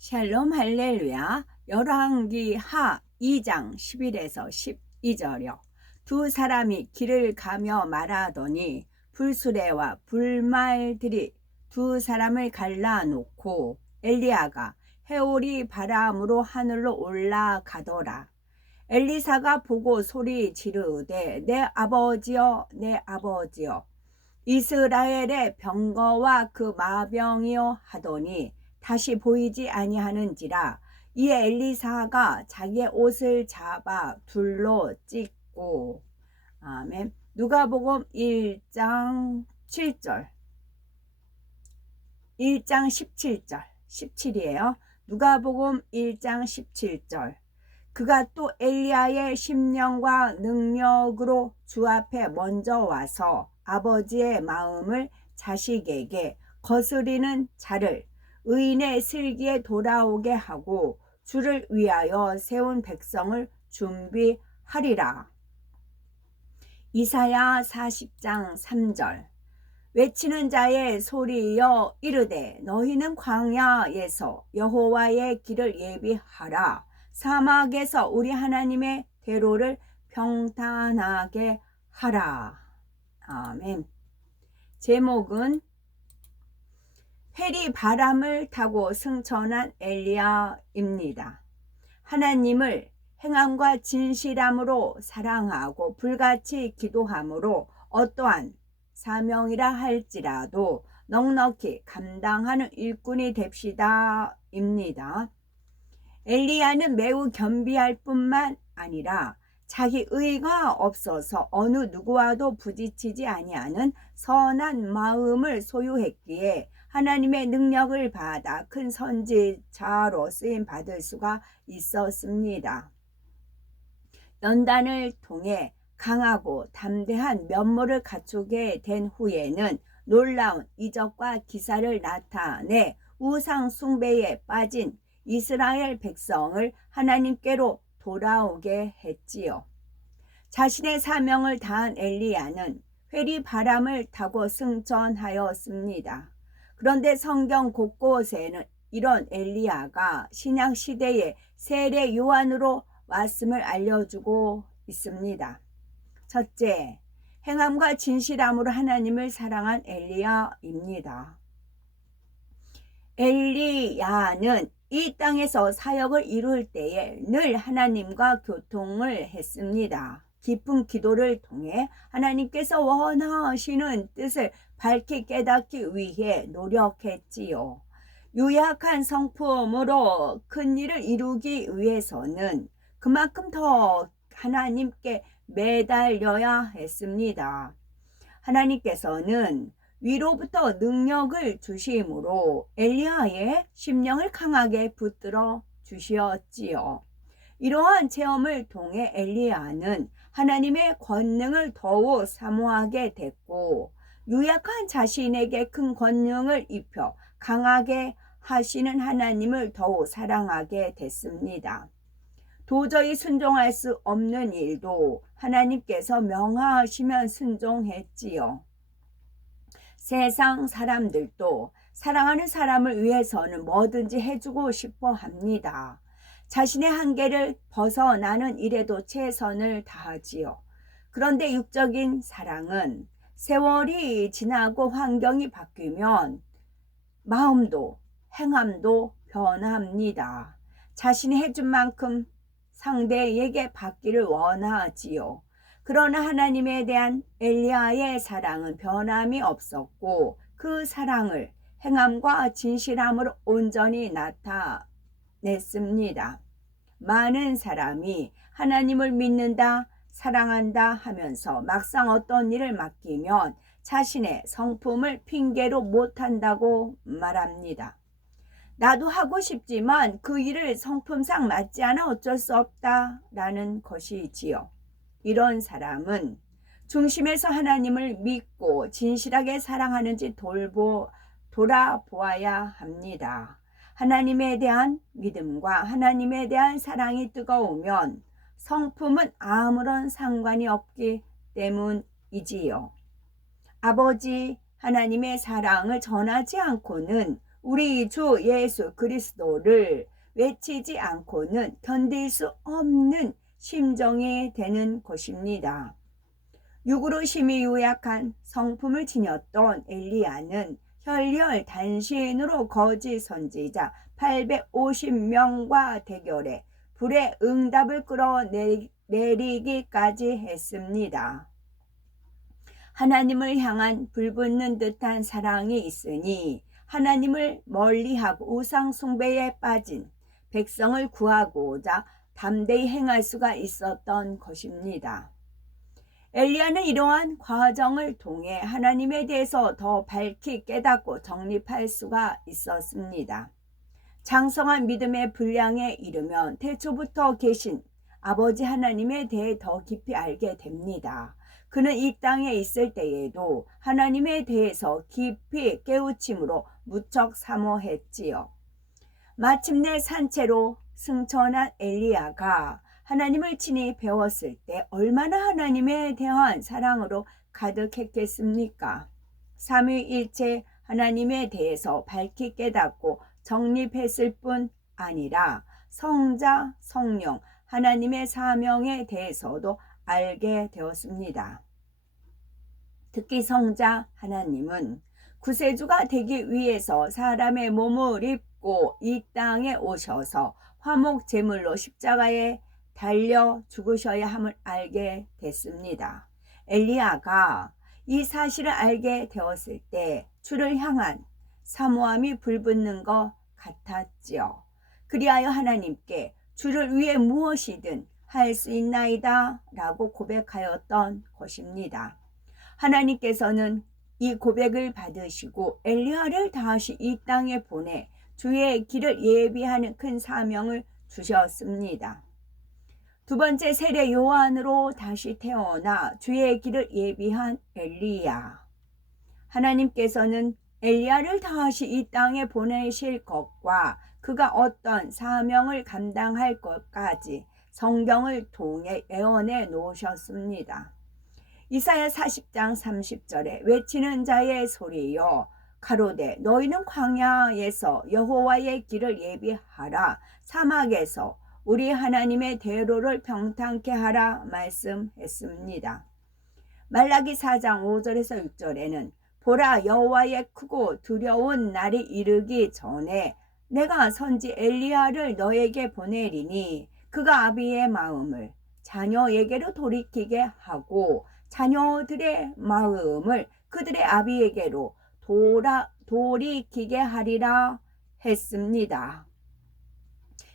샬롬 할렐루야. 열왕기 하 2장 11에서 12절요. 두 사람이 길을 가며 말하더니 불수레와 불말들이 두 사람을 갈라놓고 엘리야가 해오리 바람으로 하늘로 올라가더라. 엘리사가 보고 소리 지르되 내 아버지여 내 아버지여 이스라엘의 병거와 그 마병이여 하더니 다시 보이지 아니하는지라. 이에 엘리사가 자기의 옷을 잡아 둘로 찢고. 아멘. 누가복음 1장 7절 1장 17절 17이에요 누가복음 1장 17절 그가 또 엘리야의 심령과 능력으로 주 앞에 먼저 와서 아버지의 마음을 자식에게 거스리는 자를 의인의 슬기에 돌아오게 하고 주를 위하여 세운 백성을 준비하리라. 이사야 40장 3절 외치는 자의 소리여 이르되 너희는 광야에서 여호와의 길을 예비하라. 사막에서 우리 하나님의 대로를 평탄하게 하라. 아멘. 제목은 회리 바람을 타고 승천한 엘리야입니다. 하나님을 행함과 진실함으로 사랑하고 불같이 기도함으로 어떠한 사명이라 할지라도 넉넉히 감당하는 일꾼이 됩시다입니다. 엘리야는 매우 겸비할 뿐만 아니라 자기 의가 없어서 어느 누구와도 부딪히지 아니하는 선한 마음을 소유했기에 하나님의 능력을 받아 큰 선지자로 쓰임 받을 수가 있었습니다. 연단을 통해 강하고 담대한 면모를 갖추게 된 후에는 놀라운 이적과 기사를 나타내 우상 숭배에 빠진 이스라엘 백성을 하나님께로 돌아오게 했지요. 자신의 사명을 다한 엘리야는 회리 바람을 타고 승천하였습니다. 그런데 성경 곳곳에는 이런 엘리야가 신약 시대의 세례 요한으로 왔음을 알려주고 있습니다. 첫째, 행함과 진실함으로 하나님을 사랑한 엘리야입니다. 엘리야는 이 땅에서 사역을 이룰 때에 늘 하나님과 교통을 했습니다. 깊은 기도를 통해 하나님께서 원하시는 뜻을 밝히 깨닫기 위해 노력했지요. 유약한 성품으로 큰 일을 이루기 위해서는 그만큼 더 하나님께 매달려야 했습니다. 하나님께서는 위로부터 능력을 주심으로 엘리야의 심령을 강하게 붙들어 주시었지요. 이러한 체험을 통해 엘리야는 하나님의 권능을 더욱 사모하게 됐고 유약한 자신에게 큰 권능을 입혀 강하게 하시는 하나님을 더욱 사랑하게 됐습니다. 도저히 순종할 수 없는 일도 하나님께서 명하시면 순종했지요. 세상 사람들도 사랑하는 사람을 위해서는 뭐든지 해주고 싶어 합니다. 자신의 한계를 벗어나는 일에도 최선을 다하지요. 그런데 육적인 사랑은 세월이 지나고 환경이 바뀌면 마음도 행함도 변합니다. 자신이 해준 만큼 상대에게 받기를 원하지요. 그러나 하나님에 대한 엘리야의 사랑은 변함이 없었고 그 사랑을 행함과 진실함으로 온전히 나타냈습니다. 많은 사람이 하나님을 믿는다, 사랑한다 하면서 막상 어떤 일을 맡기면 자신의 성품을 핑계로 못한다고 말합니다. 나도 하고 싶지만 그 일을 성품상 맞지 않아 어쩔 수 없다라는 것이지요. 이런 사람은 중심에서 하나님을 믿고 진실하게 사랑하는지 돌아보아야 합니다. 하나님에 대한 믿음과 하나님에 대한 사랑이 뜨거우면 성품은 아무런 상관이 없기 때문이지요. 아버지 하나님의 사랑을 전하지 않고는 우리 주 예수 그리스도를 외치지 않고는 견딜 수 없는 심정이 되는 것입니다. 육으로 심히 유약한 성품을 지녔던 엘리야는 혈혈 단신으로 거짓 선지자 850명과 대결해 불의 응답을 끌어내리기까지 했습니다. 하나님을 향한 불붙는 듯한 사랑이 있으니 하나님을 멀리하고 우상 숭배에 빠진 백성을 구하고자 담대히 행할 수가 있었던 것입니다. 엘리야는 이러한 과정을 통해 하나님에 대해서 더 밝히 깨닫고 정립할 수가 있었습니다. 장성한 믿음의 분량에 이르면 태초부터 계신 아버지 하나님에 대해 더 깊이 알게 됩니다. 그는 이 땅에 있을 때에도 하나님에 대해서 깊이 깨우침으로 무척 사모했지요. 마침내 산채로 승천한 엘리야가 하나님을 친히 배웠을 때 얼마나 하나님에 대한 사랑으로 가득했겠습니까? 삼위일체 하나님에 대해서 밝히 깨닫고 정립했을 뿐 아니라 성자, 성령, 하나님의 사명에 대해서도 알게 되었습니다. 특히 성자 하나님은 구세주가 되기 위해서 사람의 몸을 입고 이 땅에 오셔서 화목 제물로 십자가에 달려 죽으셔야 함을 알게 됐습니다. 엘리야가 이 사실을 알게 되었을 때 주를 향한 사모함이 불붙는 것 같았지요. 그리하여 하나님께 주를 위해 무엇이든 할 수 있나이다 라고 고백하였던 것입니다. 하나님께서는 이 고백을 받으시고 엘리야를 다시 이 땅에 보내 주의 길을 예비하는 큰 사명을 주셨습니다. 두 번째 세례 요한으로 다시 태어나 주의 길을 예비한 엘리야. 하나님께서는 엘리야를 다시 이 땅에 보내실 것과 그가 어떤 사명을 감당할 것까지 성경을 통해 예언해 놓으셨습니다. 이사야 40장 30절에 외치는 자의 소리여 가로되 너희는 광야에서 여호와의 길을 예비하라 사막에서 우리 하나님의 대로를 평탄케 하라 말씀했습니다. 말라기 4장 5절에서 6절에는 보라 여호와의 크고 두려운 날이 이르기 전에 내가 선지 엘리야를 너에게 보내리니 그가 아비의 마음을 자녀에게로 돌이키게 하고 자녀들의 마음을 그들의 아비에게로 돌이키게 하리라 했습니다.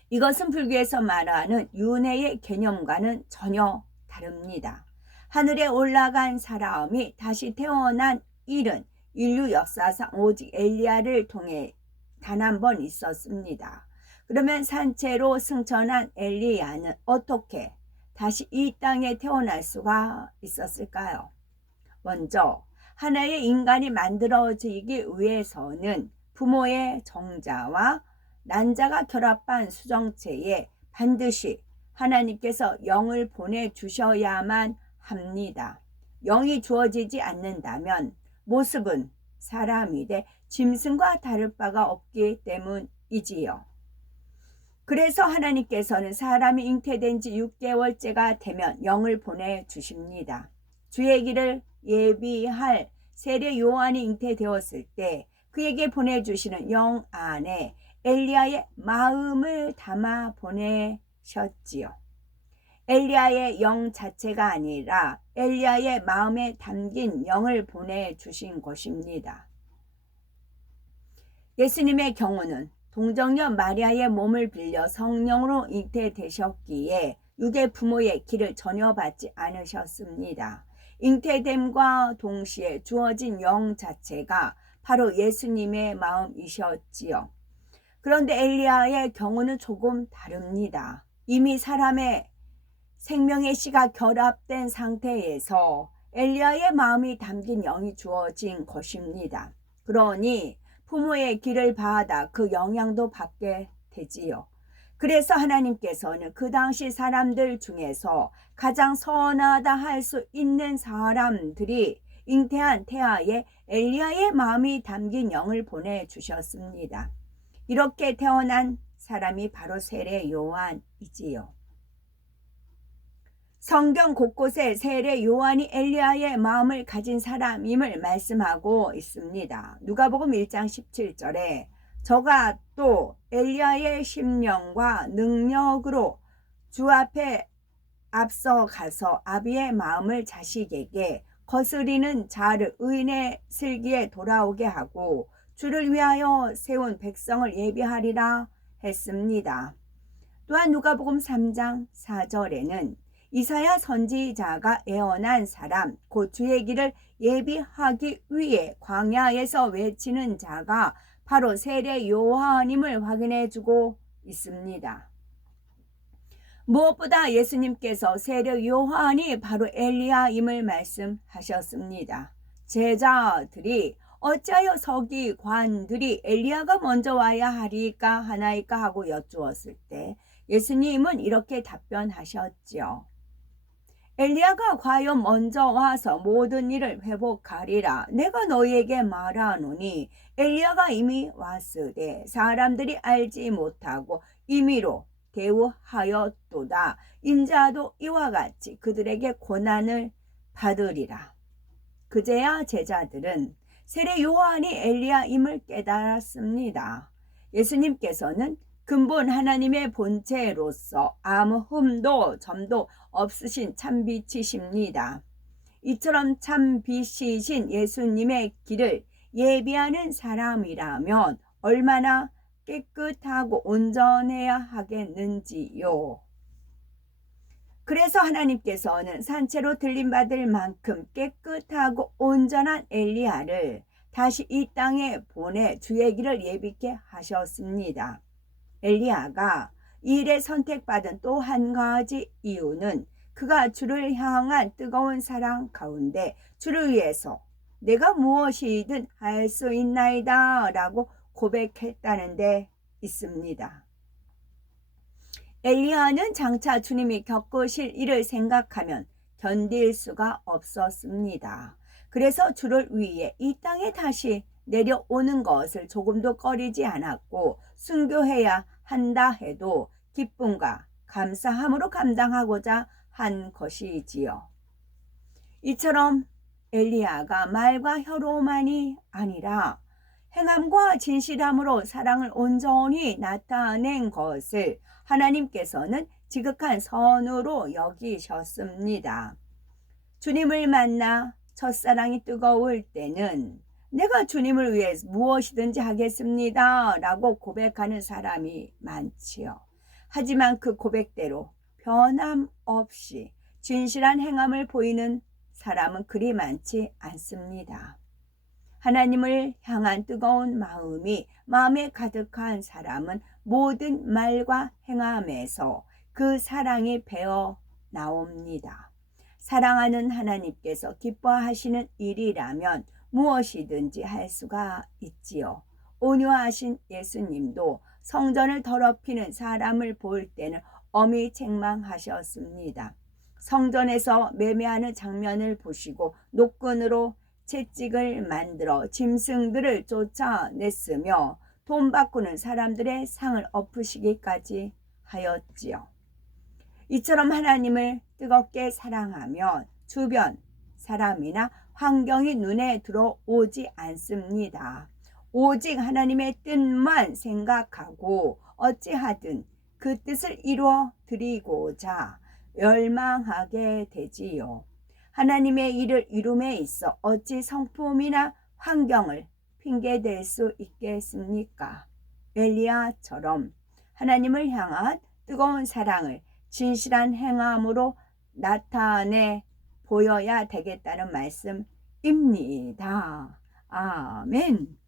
이것은 불교에서 말하는 윤회의 개념과는 전혀 다릅니다. 하늘에 올라간 사람이 다시 태어난 일은 인류 역사상 오직 엘리야를 통해 단 한 번 있었습니다. 그러면 산채로 승천한 엘리야는 어떻게 다시 이 땅에 태어날 수가 있었을까요? 먼저 하나의 인간이 만들어지기 위해서는 부모의 정자와 난자가 결합한 수정체에 반드시 하나님께서 영을 보내주셔야만 합니다. 영이 주어지지 않는다면 모습은 사람이 돼 짐승과 다를 바가 없기 때문이지요. 그래서 하나님께서는 사람이 잉태된 지 6개월째가 되면 영을 보내주십니다. 주의 길을 예비할 세례 요한이 잉태되었을 때 그에게 보내주시는 영 안에 엘리야의 마음을 담아 보내셨지요. 엘리야의 영 자체가 아니라 엘리야의 마음에 담긴 영을 보내주신 것입니다. 예수님의 경우는 동정녀 마리아의 몸을 빌려 성령으로 잉태되셨기에 육의 부모의 길을 전혀 받지 않으셨습니다. 잉태됨과 동시에 주어진 영 자체가 바로 예수님의 마음이셨지요. 그런데 엘리야의 경우는 조금 다릅니다. 이미 사람의 생명의 씨가 결합된 상태에서 엘리야의 마음이 담긴 영이 주어진 것입니다. 그러니 부모의 길을 받아 그 영향도 받게 되지요. 그래서 하나님께서는 그 당시 사람들 중에서 가장 선하다 할 수 있는 사람들이 잉태한 태아에 엘리야의 마음이 담긴 영을 보내주셨습니다. 이렇게 태어난 사람이 바로 세례 요한이지요. 성경 곳곳에 세례 요한이 엘리야의 마음을 가진 사람임을 말씀하고 있습니다. 누가복음 1장 17절에 저가 또 엘리야의 심령과 능력으로 주 앞에 앞서 가서 아비의 마음을 자식에게 거스리는 자를 의인의 슬기에 돌아오게 하고 주를 위하여 세운 백성을 예비하리라 했습니다. 또한 누가복음 3장 4절에는 이사야 선지자가 예언한 사람 곧 주의 길을 예비하기 위해 광야에서 외치는 자가 바로 세례 요한임을 확인해 주고 있습니다. 무엇보다 예수님께서 세례 요한이 바로 엘리야임을 말씀하셨습니다. 제자들이 어찌하여 서기관들이 엘리야가 먼저 와야 하나이까 하고 여쭈었을 때 예수님은 이렇게 답변하셨지요. 엘리야가 과연 먼저 와서 모든 일을 회복하리라. 내가 너희에게 말하노니 엘리야가 이미 왔으되 사람들이 알지 못하고 임의로 대우하였도다. 인자도 이와 같이 그들에게 고난을 받으리라. 그제야 제자들은 세례 요한이 엘리야임을 깨달았습니다. 예수님께서는 근본 하나님의 본체로서 아무 흠도 점도 없으신 참빛이십니다. 이처럼 참빛이신 예수님의 길을 예비하는 사람이라면 얼마나 깨끗하고 온전해야 하겠는지요. 그래서 하나님께서는 산채로 들림받을 만큼 깨끗하고 온전한 엘리야를 다시 이 땅에 보내 주의 길을 예비케 하셨습니다. 엘리야가 이 일에 선택받은 또 한 가지 이유는 그가 주를 향한 뜨거운 사랑 가운데 주를 위해서 내가 무엇이든 할 수 있나이다 라고 고백했다는 데 있습니다. 엘리야는 장차 주님이 겪으실 일을 생각하면 견딜 수가 없었습니다. 그래서 주를 위해 이 땅에 다시 내려오는 것을 조금도 꺼리지 않았고 순교해야 한다 해도 기쁨과 감사함으로 감당하고자 한 것이지요. 이처럼 엘리야가 말과 혀로만이 아니라 행함과 진실함으로 사랑을 온전히 나타낸 것을 하나님께서는 지극한 선으로 여기셨습니다. 주님을 만나 첫사랑이 뜨거울 때는 내가 주님을 위해 무엇이든지 하겠습니다 라고 고백하는 사람이 많지요. 하지만 그 고백대로 변함없이 진실한 행함을 보이는 사람은 그리 많지 않습니다. 하나님을 향한 뜨거운 마음에 가득한 사람은 모든 말과 행함에서 그 사랑이 배어 나옵니다. 사랑하는 하나님께서 기뻐하시는 일이라면 무엇이든지 할 수가 있지요. 온유하신 예수님도 성전을 더럽히는 사람을 볼 때는 엄히 책망하셨습니다. 성전에서 매매하는 장면을 보시고 노끈으로 채찍을 만들어 짐승들을 쫓아냈으며 돈 바꾸는 사람들의 상을 엎으시기까지 하였지요. 이처럼 하나님을 뜨겁게 사랑하면 주변 사람이나 환경이 눈에 들어오지 않습니다. 오직 하나님의 뜻만 생각하고 어찌하든 그 뜻을 이루어 드리고자 열망하게 되지요. 하나님의 일을 이룸에 있어 어찌 성품이나 환경을 핑계댈 수 있겠습니까? 엘리야처럼 하나님을 향한 뜨거운 사랑을 진실한 행함으로 나타내 보여야 되겠다는 말씀입니다. 아멘.